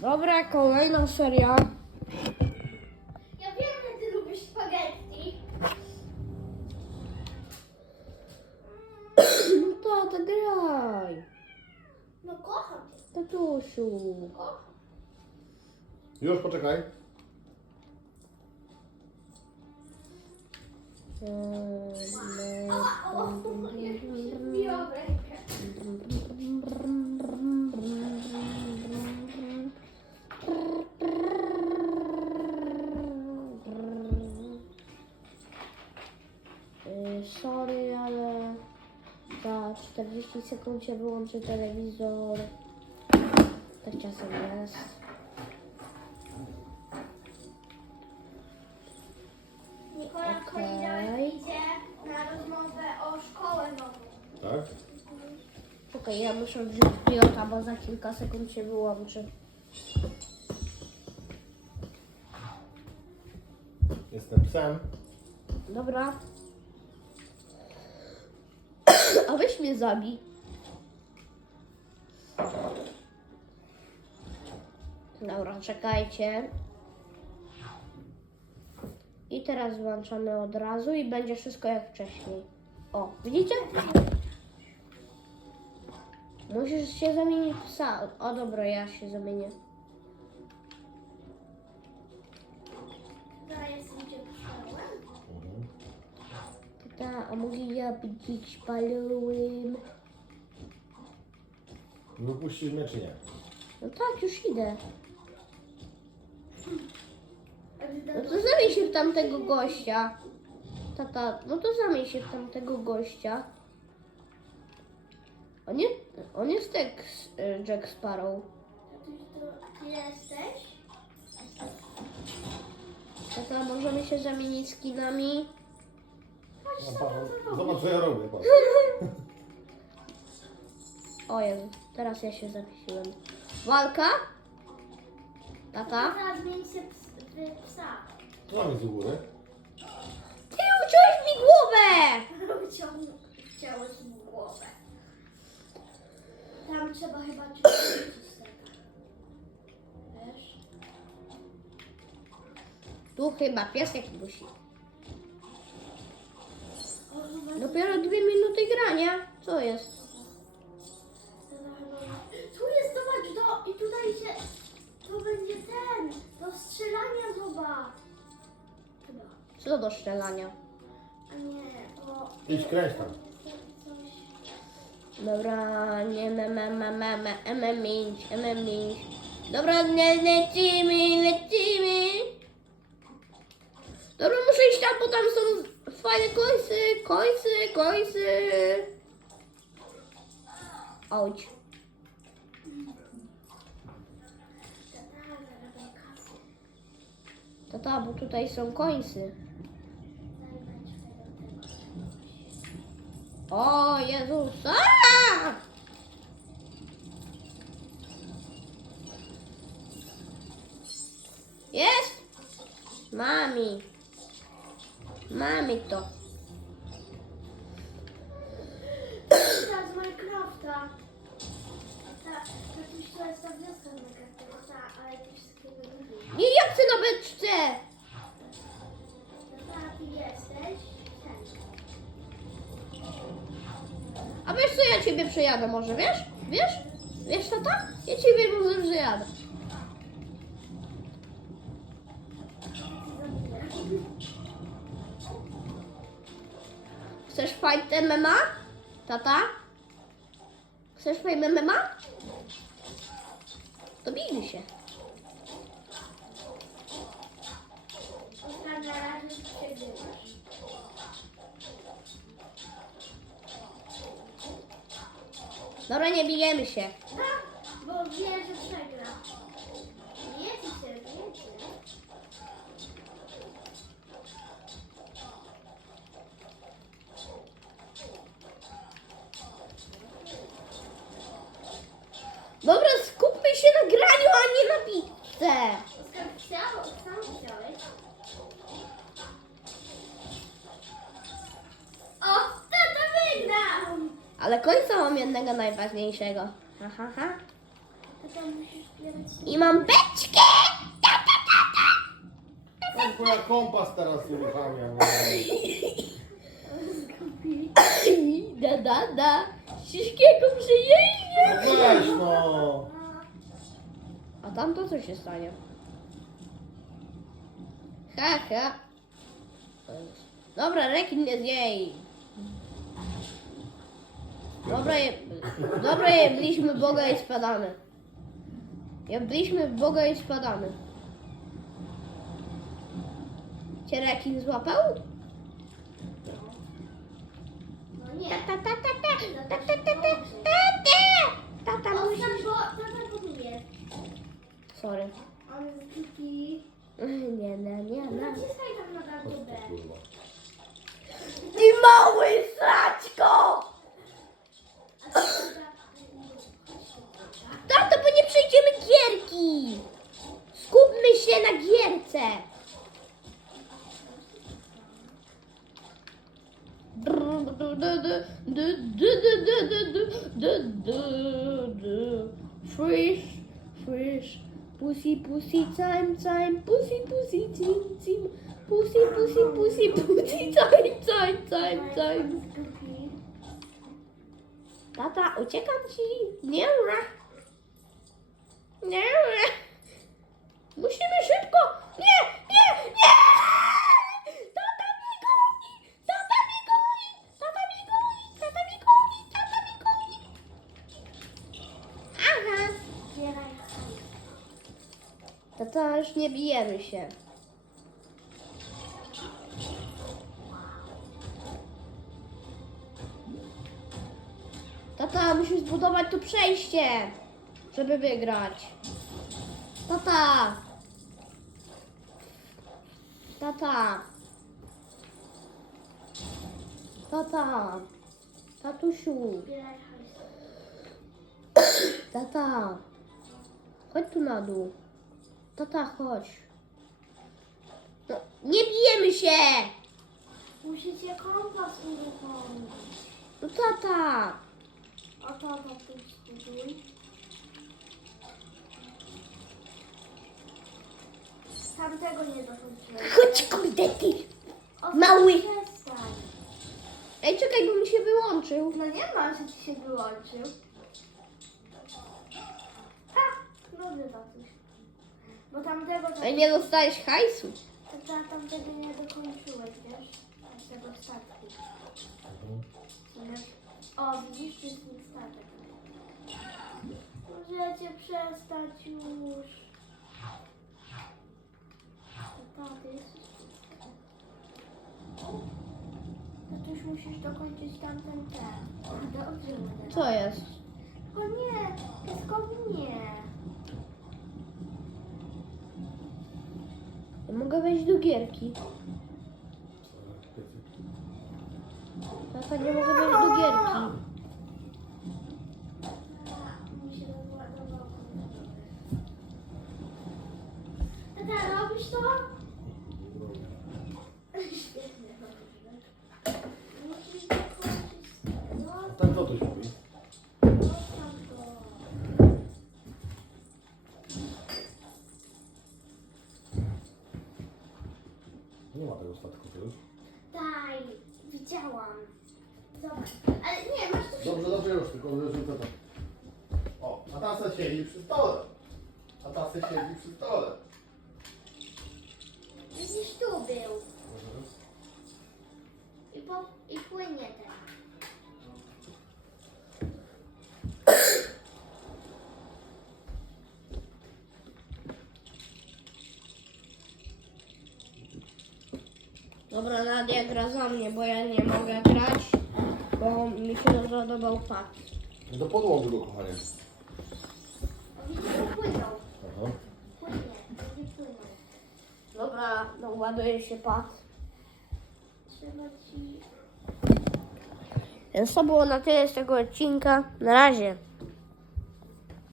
Dobra, kolejna seria. Ja wiem, że ty lubisz spaghetti. No tata, graj. No kocham cię, Tatusiu. kocham. Już poczekaj. Ała, Sorry, ale za 40 sekund się wyłączy telewizor. Tak czasem jest. Nikola poniedziałek idzie na rozmowę o szkołę nową. Tak? Okej, ja muszę wziąć pilota, bo za kilka sekund się wyłączy. Jestem psem. Dobra. Mnie zabij. Dobra, czekajcie. I teraz włączamy od razu i będzie wszystko jak wcześniej. O, widzicie? Musisz się zamienić w psa. O dobra, ja się zamienię. A mogę ja być palułym? Wypuścisz mnie czy nie? No tak, już idę. No No to zamień się w tamtego gościa. Tata, no to zamień się w tamtego gościa. On, nie, on jest jak y, Jack Sparrow. Ty jesteś? Tata, możemy się zamienić skinami. No, pa- Zobacz co ja robię. patrz. O Jezu, teraz ja się zapisałem. Walka? Tata? Teraz zmień się ps- w psa. U góry? Ty uciąłeś mi głowę! Wciąłeś mu głowę. Tam trzeba chyba ci powiedzieć Wiesz? Tu chyba piesek musi. Dopiero dwie minuty grania. Co jest? Tu jest, zobacz, do, i tutaj się, to będzie ten, do strzelania, zobacz. Chyba, Co do strzelania? a nie, bo... Idź, kręć tam. Dobra, nie me me me me me MM5, MM5. Dobra, nie lecimy, lecimy. Dobra, muszę iść tam, bo tam są fazem coisa, coisa, coisa. Áudio. Tá, tá bo tutaj tá są końce. O oh, Jezus! A! Ah! Jest! Mami! Mami to. Z Minecrafta. Tata, tatuś, to jest ta wioska z Minecrafta, tata, ale ty wszystkiego nie wiesz. Nie, ja chcę na beczce! Ty jesteś. A wiesz co, ja ciebie przejadę może, wiesz? Wiesz? Wiesz tata? Ja ciebie może przejadę. Chcesz fight MMA? Tata? Chcesz fight MMA? To bijmy się. Dobra, nie bijemy się. Dobra, skupmy się na graniu, a nie na bitce. O, tata wygrał! Ale końca mam jednego najważniejszego. Ha, ha, ha. Tata musisz zbierać I mam beczkę! Tylko ja kompas teraz uruchamiam. Zgubi. Da, da, da. Wszystkiego przyjeździe. No weź no. A tam to co się stanie? Ha, ha. Dobra, rekin nie zjej. Dobra, je, dobra, jebliśmy Boga i spadamy. Jebliśmy Boga i spadamy. Cię rekin złapał? Tata, Nie, nie, nie, nie. Naciskaj tam na dachu bo nie przejdziemy gierki! Skupmy się na gierce! Frisch, frisch, pussy, pussy, time, time, pussy, pussy, tim, tim, pussy, pussy, pussy, pussy, time, time, time, time. Tata, uciekam ci. Nie. Nie. Musimy szybko. Nie, nie, nie. Tata, już nie bijemy się. Tata, musisz zbudować tu przejście, żeby wygrać. Tata! Tata! Tata! Tatusiu! Tata! Chodź tu na dół. Tata, chodź. No, nie bijemy się! Musicie kompas uruchomić. No tata! O to tu zbuduj. Tamtego nie dokończyłem. Chodź kurde ty! O, Mały. Przestań. Ej, czekaj, bo mi się wyłączył. No nie ma, że ci się wyłączył. Ha! Lubię tatuś. Bo tamtego to... Ej, nie dostałeś hajsu. to ta- tamtego nie dokończyłeś, wiesz? Tego statku. O, widzisz, to jest ten statek. Możecie przestać już. Tata, ty jesteś... Tatuś, musisz dokończyć tamten ten. Dobrze. Co jest? O nie. Druga do gierki. Tata fazer mogę wejść do gierki. Tata, robisz to? estou to coś mówi. Nie ma tego statku tu już. Daj, widziałam. Zobacz. Ale nie, masz tu Dobrze, dobrze już, tylko wyrzucę to. O, a ta se siedzi przy stole. A ta se siedzi przy stole. Widzisz, tu był. I, po, Dobra, Nadia gra za mnie, bo ja nie mogę grać, bo mi się rozładował pad. Do podłogi go, kochanie. Aha. Dobra, no ładuje się pad. Trzeba ci... Więc to było na tyle z tego odcinka. Na razie.